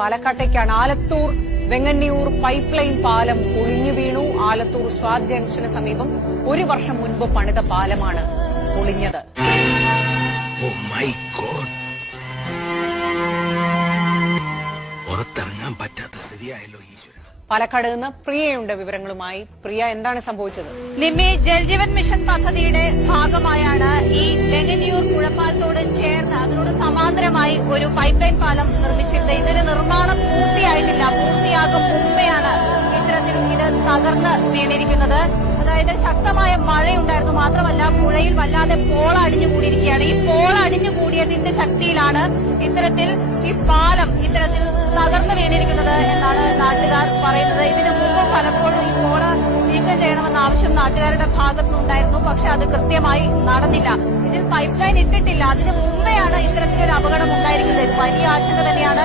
പാലക്കാട്ടേക്കാണ്. Alathur Venganniyur pipe line പാലം പൊളിഞ്ഞു വീണു. ആലത്തൂർ സ്വാത് ജംഗ്ഷന് സമീപം ഒരു വർഷം മുൻപ് പണിത പാലമാണ് പൊളിഞ്ഞത് ഓ മൈ ഗോഡ് പുറത്തിറങ്ങാൻ പറ്റാത്ത സ്ഥിതിയായല്ലോ ഈശ്വര. പാലക്കാട് നിന്ന് പ്രിയയുണ്ട് വിവരങ്ങളുമായി. പ്രിയ എന്താണ് സംഭവിച്ചത്? നിമ്മി ജൽജീവൻ മിഷൻ പദ്ധതിയുടെ ഭാഗമായാണ് ഈ കുഴപ്പാലത്തോട് ചേർന്ന് അതിനോട് സമാന്തരമായി ഒരു പൈപ്പ് ലൈൻ പാലം നിർമ്മിച്ചിട്ടുണ്ട്. ഇതിന്റെ നിർമ്മാണം പൂർത്തിയായിട്ടില്ല. പൂർത്തിയാകും മുമ്പെയാണ് ഇത്തരത്തിൽ ഇത് തകർന്ന് വീണിരിക്കുന്നത്. അതായത് ശക്തമായ മഴയുണ്ടായിരുന്നു. മാത്രമല്ല പുഴയിൽ വല്ലാതെ പോള അടിഞ്ഞു കൂടിയിരിക്കുകയാണ് ഈ പോള അടിഞ്ഞു കൂടിയതിന്റെ ശക്തിയിലാണ് ഇത്തരത്തിൽ ഈ പാലം ഇത്തരത്തിൽ നീക്കം ചെയ്യണമെന്ന ആവശ്യം നാട്ടുകാരുടെ ഭാഗത്തുനിന്നുണ്ടായിരുന്നു. പക്ഷെ അത് കൃത്യമായി നടന്നില്ല. ഇതിൽ പൈപ്പ് ലൈൻ ഇട്ടിട്ടില്ല. അതിനു മുമ്പെയാണ് ഇത്തരത്തിലൊരു അപകടം ഉണ്ടായിരിക്കുന്നത്. വലിയ ആശങ്ക തന്നെയാണ്